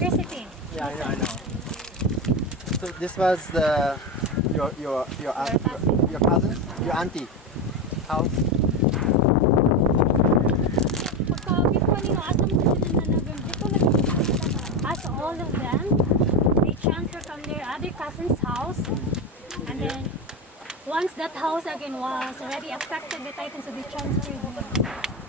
electricity. Yeah, I know. So this was your cousin, your auntie house. As all of them, they transferred from their other cousin's house, and then once that house again was already affected by typhoon, so they transferred.